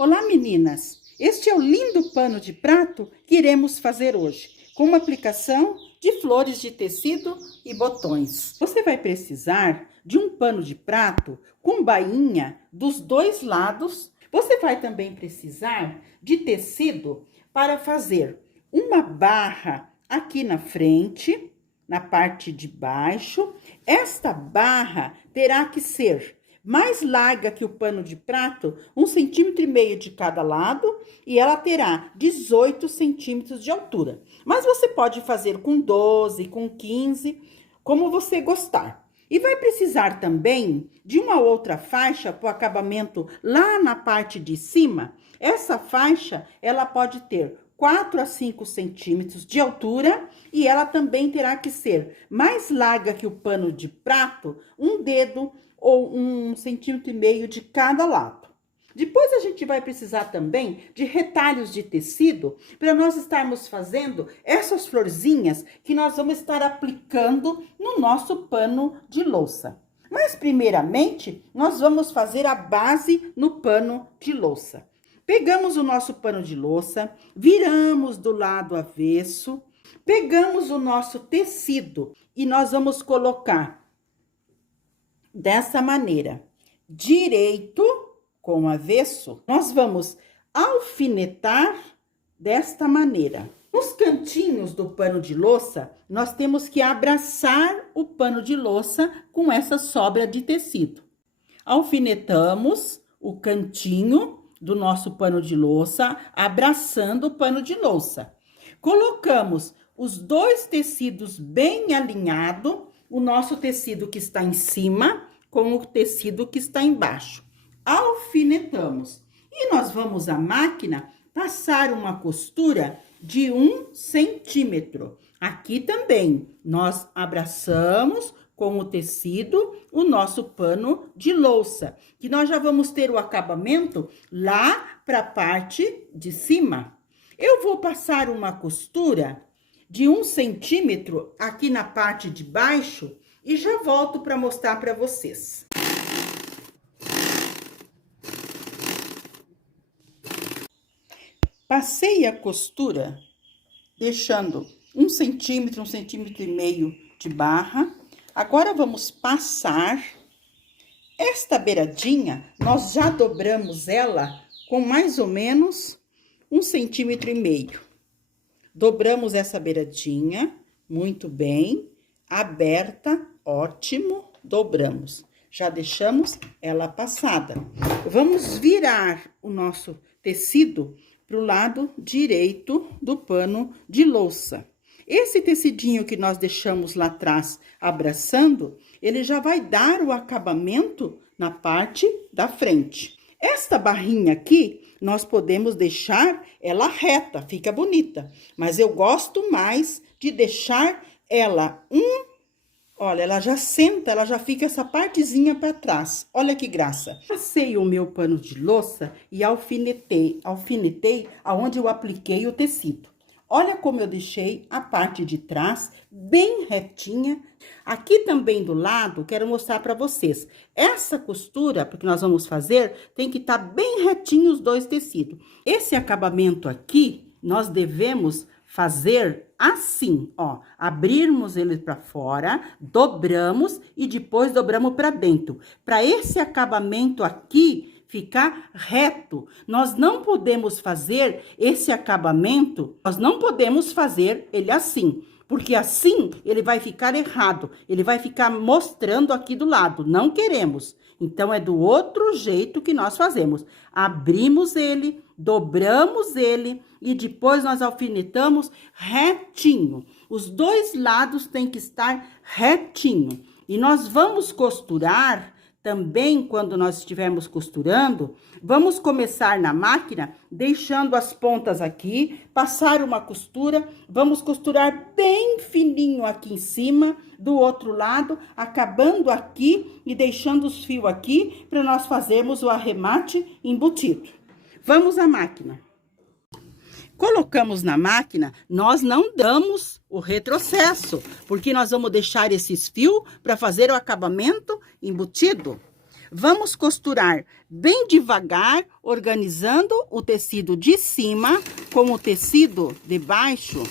Olá, meninas! Este é o lindo pano de prato que iremos fazer hoje, com uma aplicação de flores de tecido e botões. Você vai precisar de um pano de prato com bainha dos dois lados. Você vai também precisar de tecido para fazer uma barra aqui na frente, na parte de baixo. Esta barra terá que ser mais larga que o pano de prato, 1,5 cm de cada lado, e ela terá 18 centímetros de altura. Mas você pode fazer com 12, com 15, como você gostar. E vai precisar também de uma outra faixa para o acabamento lá na parte de cima. Essa faixa, ela pode ter 4 a 5 centímetros de altura e ela também terá que ser mais larga que o pano de prato, um dedo ou 1,5 cm de cada lado. Depois a gente vai precisar também de retalhos de tecido para nós estarmos fazendo essas florzinhas que nós vamos estar aplicando no nosso pano de louça. Mas primeiramente, nós vamos fazer a base no pano de louça. Pegamos o nosso pano de louça, viramos do lado avesso, pegamos o nosso tecido e nós vamos colocar dessa maneira, direito com avesso. Nós vamos alfinetar desta maneira. Nos cantinhos do pano de louça, nós temos que abraçar o pano de louça com essa sobra de tecido. Alfinetamos o cantinho do nosso pano de louça, abraçando o pano de louça. Colocamos os dois tecidos bem alinhados, o nosso tecido que está em cima com o tecido que está embaixo. Alfinetamos. E nós vamos à máquina passar uma costura de 1 centímetro. Aqui também, nós abraçamos com o tecido o nosso pano de louça, que nós já vamos ter o acabamento lá para a parte de cima. Eu vou passar uma costura de 1 centímetro aqui na parte de baixo e já volto para mostrar para vocês. Passei a costura, deixando 1 centímetro, 1,5 centímetros de barra. Agora, vamos passar esta beiradinha, nós já dobramos ela com mais ou menos 1,5 centímetros. Dobramos essa beiradinha, muito bem, aberta, ótimo, dobramos. Já deixamos ela passada. Vamos virar o nosso tecido para o lado direito do pano de louça. Esse tecidinho que nós deixamos lá atrás abraçando, ele já vai dar o acabamento na parte da frente. Esta barrinha aqui, nós podemos deixar ela reta, fica bonita. Mas eu gosto mais de deixar ela olha, ela já senta, ela já fica essa partezinha para trás. Olha que graça. Passei o meu pano de louça e alfinetei aonde eu apliquei o tecido. Olha como eu deixei a parte de trás bem retinha. Aqui também do lado, quero mostrar para vocês. Essa costura, porque nós vamos fazer, tem que estar bem retinho os dois tecidos. Esse acabamento aqui, nós devemos fazer assim, ó. Abrirmos ele para fora, dobramos e depois dobramos para dentro. Para esse acabamento aqui ficar reto. Nós não podemos fazer esse acabamento, nós não podemos fazer ele assim, porque assim ele vai ficar errado, ele vai ficar mostrando aqui do lado, não queremos. Então, é do outro jeito que nós fazemos. Abrimos ele, dobramos ele e depois nós alfinetamos retinho. Os dois lados têm que estar retinho. E nós vamos costurar também, quando nós estivermos costurando, vamos começar na máquina, deixando as pontas aqui, passar uma costura, vamos costurar bem fininho aqui em cima, do outro lado, acabando aqui e deixando os fios aqui, para nós fazermos o arremate embutido. Vamos à máquina. Colocamos na máquina, nós não damos o retrocesso, porque nós vamos deixar esses fios para fazer o acabamento embutido. Vamos costurar bem devagar, organizando o tecido de cima com o tecido de baixo.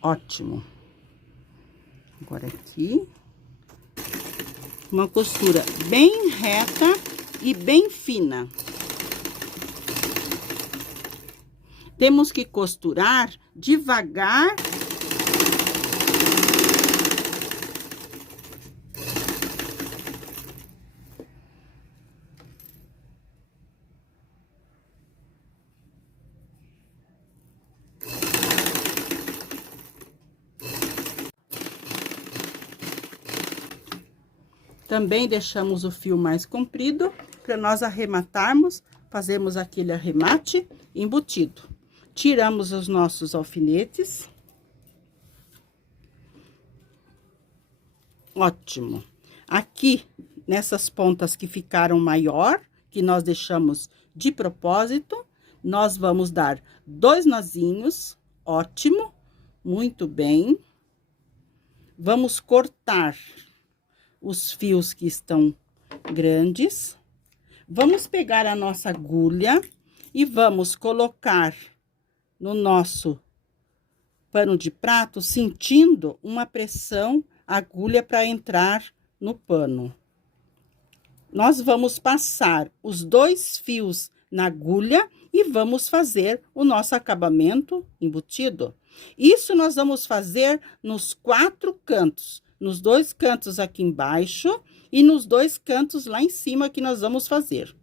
Ótimo. Agora aqui. Uma costura bem reta e bem fina. Temos que costurar devagar. Também deixamos o fio mais comprido para nós arrematarmos, fazemos aquele arremate embutido. Tiramos os nossos alfinetes. Ótimo. Aqui, nessas pontas que ficaram maior, que nós deixamos de propósito, nós vamos dar 2 nozinhos. Ótimo. Muito bem. Vamos cortar os fios que estão grandes. Vamos pegar a nossa agulha e vamos colocar no nosso pano de prato, sentindo uma pressão, agulha para entrar no pano. Nós vamos passar os 2 fios na agulha e vamos fazer o nosso acabamento embutido. Isso nós vamos fazer nos 4 cantos. Nos 2 cantos aqui embaixo e nos 2 cantos lá em cima que nós vamos fazer.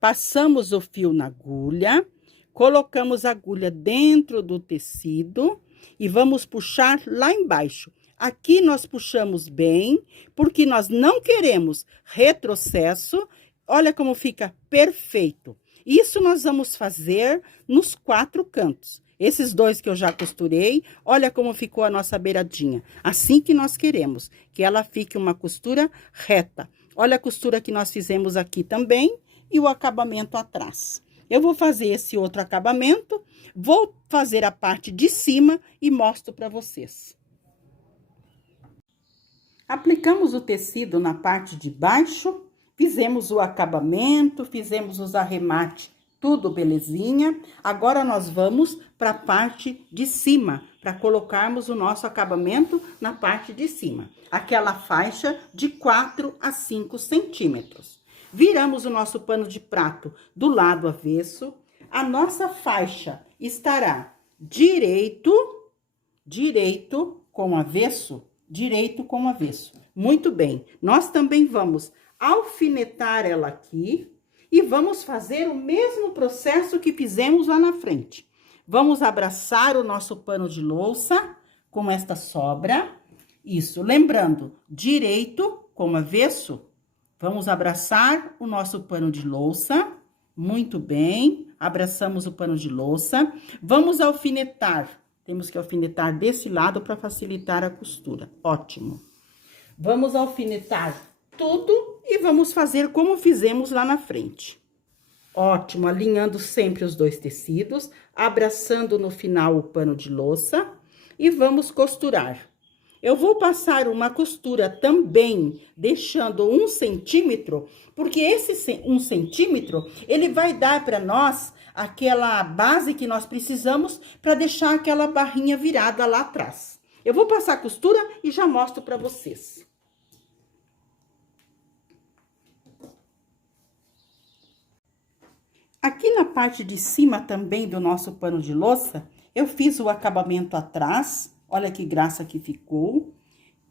Passamos o fio na agulha, colocamos a agulha dentro do tecido e vamos puxar lá embaixo. Aqui nós puxamos bem, porque nós não queremos retrocesso. Olha como fica perfeito. Isso nós vamos fazer nos 4 cantos. Esses 2 que eu já costurei, olha como ficou a nossa beiradinha. Assim que nós queremos, que ela fique uma costura reta. Olha a costura que nós fizemos aqui também e o acabamento atrás. Eu vou fazer esse outro acabamento, vou fazer a parte de cima e mostro para vocês. Aplicamos o tecido na parte de baixo, fizemos o acabamento, fizemos os arremates. Tudo belezinha. Agora, nós vamos para a parte de cima, para colocarmos o nosso acabamento na parte de cima. Aquela faixa de 4 a 5 centímetros. Viramos o nosso pano de prato do lado avesso. A nossa faixa estará direito com avesso, direito com avesso. Muito bem. Nós também vamos alfinetar ela aqui. E vamos fazer o mesmo processo que fizemos lá na frente. Vamos abraçar o nosso pano de louça com esta sobra. Isso, lembrando, direito com avesso. Vamos abraçar o nosso pano de louça. Muito bem, abraçamos o pano de louça. Vamos alfinetar. Temos que alfinetar desse lado para facilitar a costura. Ótimo. Vamos alfinetar tudo. E vamos fazer como fizemos lá na frente. Ótimo, alinhando sempre os 2 tecidos, abraçando no final o pano de louça e vamos costurar. Eu vou passar uma costura também, deixando 1 centímetro, porque esse 1 centímetro, ele vai dar para nós aquela base que nós precisamos para deixar aquela barrinha virada lá atrás. Eu vou passar a costura e já mostro para vocês. Aqui na parte de cima também do nosso pano de louça, eu fiz o acabamento atrás. Olha que graça que ficou.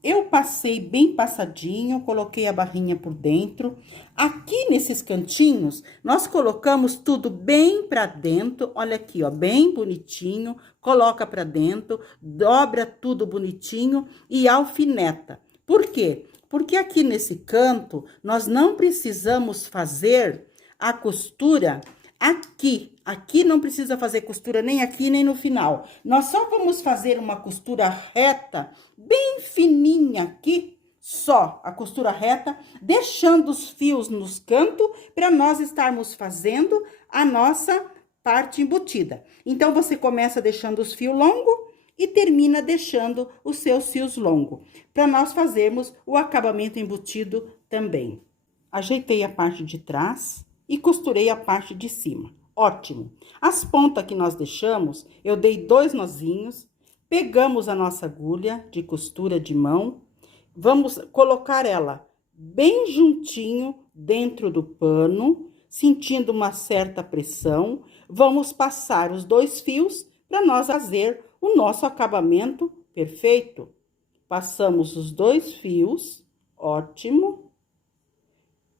Eu passei bem passadinho, coloquei a barrinha por dentro. Aqui nesses cantinhos, nós colocamos tudo bem pra dentro. Olha aqui, ó, bem bonitinho. Coloca pra dentro, dobra tudo bonitinho e alfineta. Por quê? Porque aqui nesse canto, nós não precisamos fazer a costura aqui. Aqui não precisa fazer costura nem aqui, nem no final. Nós só vamos fazer uma costura reta, bem fininha aqui, só a costura reta, deixando os fios nos cantos, para nós estarmos fazendo a nossa parte embutida. Então, você começa deixando os fios longos, e termina deixando os seus fios longos, para nós fazermos o acabamento embutido também. Ajeitei a parte de trás e costurei a parte de cima. Ótimo! As pontas que nós deixamos, eu dei 2 nozinhos, pegamos a nossa agulha de costura de mão, vamos colocar ela bem juntinho dentro do pano, sentindo uma certa pressão, vamos passar os 2 fios para nós fazer o nosso acabamento perfeito. Passamos os 2 fios, ótimo.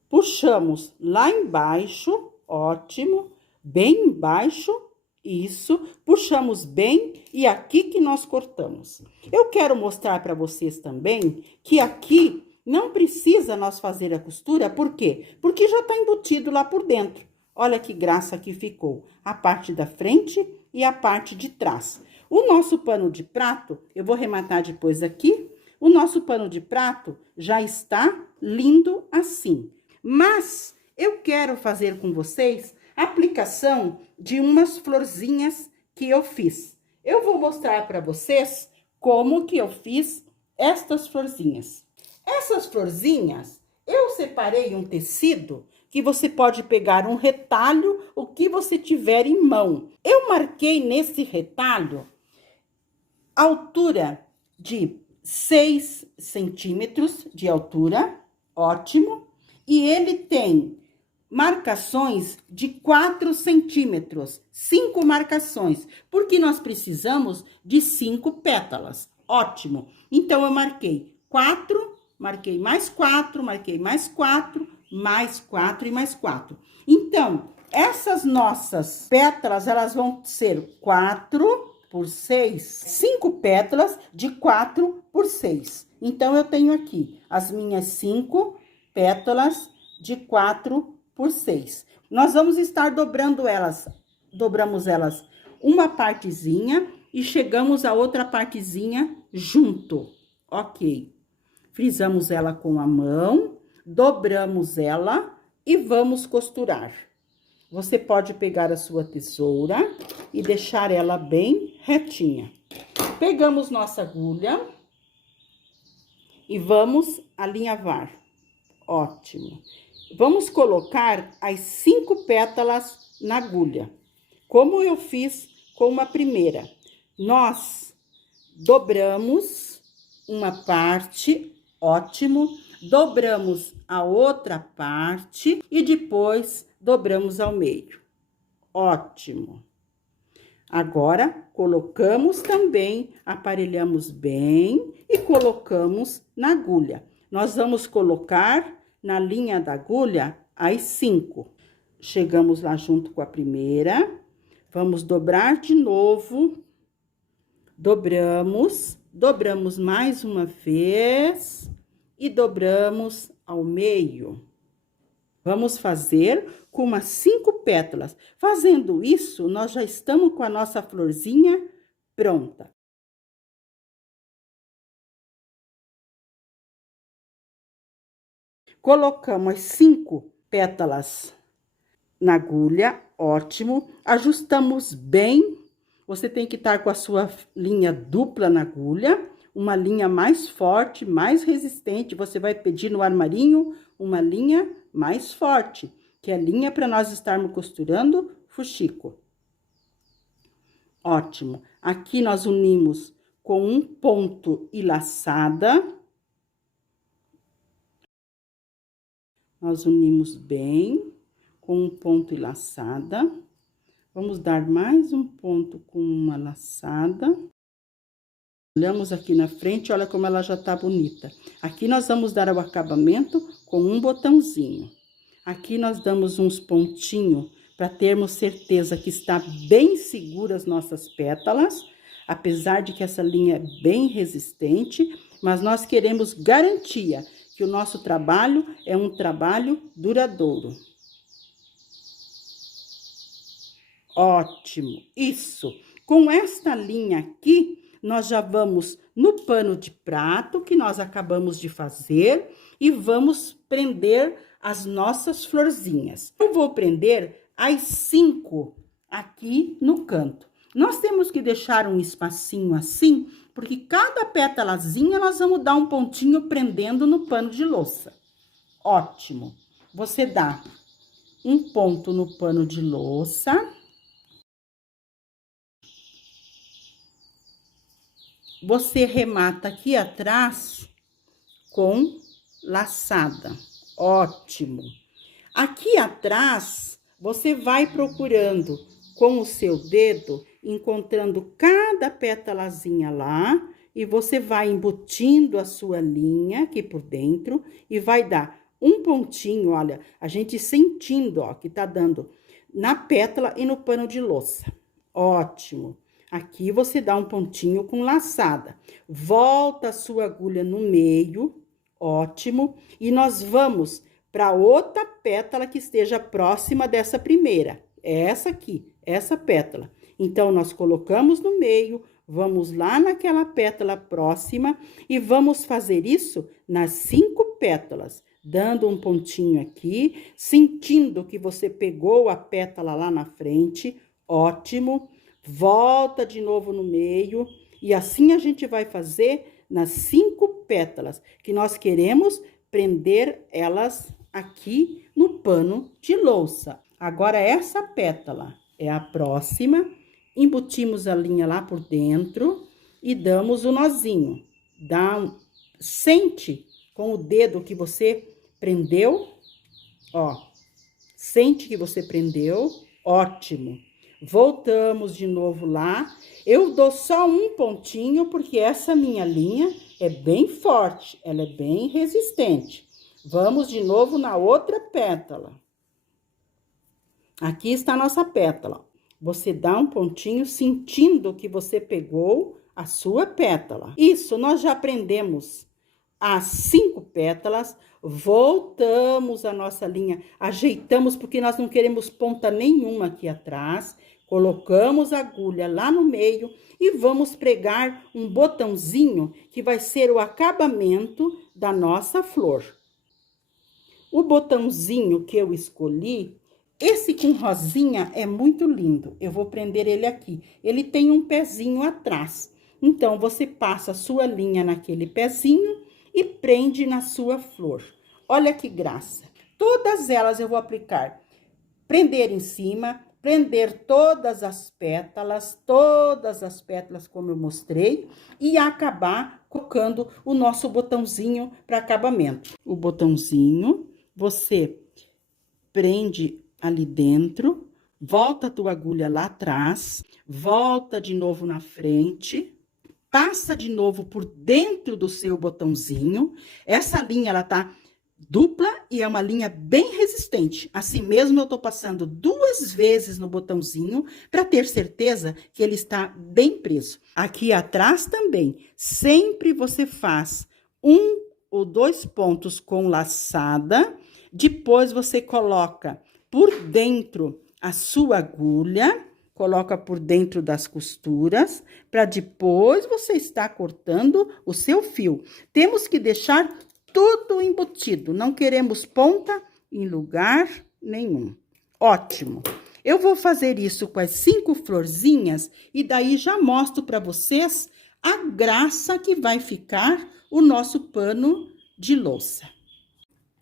Puxamos lá embaixo, ótimo, bem embaixo, isso. Puxamos bem e aqui que nós cortamos. Eu quero mostrar para vocês também que aqui não precisa nós fazer a costura, por quê? Porque já tá embutido lá por dentro. Olha que graça que ficou, a parte da frente e a parte de trás. O nosso pano de prato, eu vou rematar depois aqui, o nosso pano de prato já está lindo assim. Mas eu quero fazer com vocês a aplicação de umas florzinhas que eu fiz. Eu vou mostrar para vocês como que eu fiz estas florzinhas. Essas florzinhas, eu separei um tecido que você pode pegar um retalho, o que você tiver em mão. Eu marquei nesse retalho a altura de 6 centímetros de altura, ótimo. E ele tem marcações de 4 centímetros, 5 marcações, porque nós precisamos de 5 pétalas, ótimo. Então, eu marquei 4, marquei mais 4, marquei mais 4, mais 4 e mais 4. Então, essas nossas pétalas, elas vão ser 4 por 6, 5 pétalas de 4 por 6. Então, eu tenho aqui as minhas 5 pétalas de 4 por 6. Nós vamos estar dobrando elas. Dobramos elas uma partezinha e chegamos a outra partezinha junto. Ok. Frisamos ela com a mão, dobramos ela e vamos costurar. Você pode pegar a sua tesoura e deixar ela bem retinha. Pegamos nossa agulha e vamos alinhavar. Ótimo. Vamos colocar as 5 pétalas na agulha, como eu fiz com a primeira. Nós dobramos uma parte, ótimo. Dobramos a outra parte e depois dobramos ao meio. Ótimo. Agora, colocamos também, aparelhamos bem e colocamos na agulha. Nós vamos colocar na linha da agulha as 5. Chegamos lá junto com a primeira. Vamos dobrar de novo. Dobramos mais uma vez e dobramos ao meio. Vamos fazer com umas 5 pétalas. Fazendo isso, nós já estamos com a nossa florzinha pronta. Colocamos as 5 pétalas na agulha, ótimo. Ajustamos bem. Você tem que estar com a sua linha dupla na agulha, uma linha mais forte, mais resistente. Você vai pedir no armarinho uma linha mais forte, que é a linha para nós estarmos costurando fuxico. Ótimo. Aqui nós unimos com um ponto e laçada. Nós unimos bem com um ponto e laçada. Vamos dar mais um ponto com uma laçada. Olhamos aqui na frente, olha como ela já tá bonita. Aqui nós vamos dar o acabamento com um botãozinho. Aqui nós damos uns pontinhos para termos certeza que está bem segura as nossas pétalas. Apesar de que essa linha é bem resistente, mas nós queremos garantia que o nosso trabalho é um trabalho duradouro. Ótimo, isso. Com esta linha aqui, nós já vamos no pano de prato que nós acabamos de fazer e vamos prender as nossas florzinhas. Eu vou prender as 5 aqui no canto. Nós temos que deixar um espacinho assim, porque cada pétalazinha nós vamos dar um pontinho prendendo no pano de louça. Ótimo! Você dá um ponto no pano de louça. Você remata aqui atrás com laçada. Ótimo! Aqui atrás, você vai procurando com o seu dedo, encontrando cada pétalazinha lá, e você vai embutindo a sua linha aqui por dentro e vai dar um pontinho, olha, a gente sentindo, ó, que tá dando na pétala e no pano de louça. Ótimo! Aqui você dá um pontinho com laçada. Volta a sua agulha no meio, ótimo, e nós vamos para outra pétala que esteja próxima dessa primeira. É essa aqui, essa pétala. Então, nós colocamos no meio, vamos lá naquela pétala próxima e vamos fazer isso nas 5 pétalas, dando um pontinho aqui, sentindo que você pegou a pétala lá na frente, ótimo. Volta de novo no meio e assim a gente vai fazer nas 5 pétalas, que nós queremos prender elas aqui no pano de louça. Agora, essa pétala é a próxima, embutimos a linha lá por dentro e damos o nozinho. Sente com o dedo que você prendeu, ó, sente que você prendeu, ótimo. Voltamos de novo lá, eu dou só um pontinho, porque essa minha linha é bem forte, ela é bem resistente. Vamos de novo na outra pétala. Aqui está a nossa pétala. Você dá um pontinho sentindo que você pegou a sua pétala. Isso, nós já aprendemos as 5 pétalas, voltamos a nossa linha, ajeitamos, porque nós não queremos ponta nenhuma aqui atrás, colocamos a agulha lá no meio e vamos pregar um botãozinho que vai ser o acabamento da nossa flor. O botãozinho que eu escolhi, esse com rosinha é muito lindo. Eu vou prender ele aqui. Ele tem um pezinho atrás. Então, você passa a sua linha naquele pezinho e prende na sua flor. Olha que graça. Todas elas eu vou aplicar. Prender em cima, prender todas as pétalas como eu mostrei, e acabar colocando o nosso botãozinho para acabamento. O botãozinho, você prende ali dentro, volta a tua agulha lá atrás, volta de novo na frente, passa de novo por dentro do seu botãozinho. Essa linha, ela tá dupla e é uma linha bem resistente. Assim mesmo, eu tô passando 2 vezes no botãozinho para ter certeza que ele está bem preso. Aqui atrás também, sempre você faz 1 ou 2 pontos com laçada, depois você coloca por dentro a sua agulha, coloca por dentro das costuras, para depois você estar cortando o seu fio. Temos que deixar tudo embutido, não queremos ponta em lugar nenhum. Ótimo! Eu vou fazer isso com as 5 florzinhas e daí já mostro para vocês a graça que vai ficar o nosso pano de louça.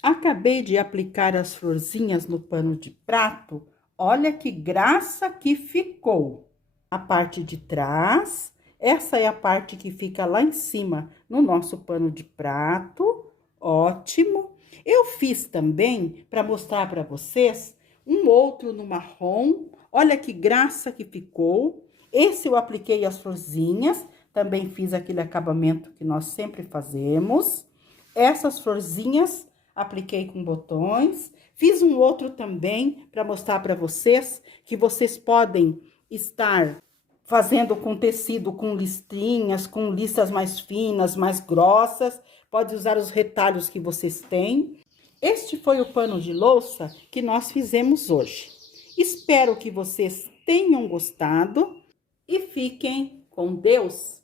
Acabei de aplicar as florzinhas no pano de prato. Olha que graça que ficou. A parte de trás, essa é a parte que fica lá em cima, no nosso pano de prato. Ótimo. Eu fiz também, para mostrar para vocês, um outro no marrom. Olha que graça que ficou. Esse eu apliquei as florzinhas, também fiz aquele acabamento que nós sempre fazemos. Essas florzinhas apliquei com botões. Fiz um outro também para mostrar para vocês que vocês podem estar fazendo com tecido, com listrinhas, com listas mais finas, mais grossas. Pode usar os retalhos que vocês têm. Este foi o pano de louça que nós fizemos hoje. Espero que vocês tenham gostado e fiquem com Deus.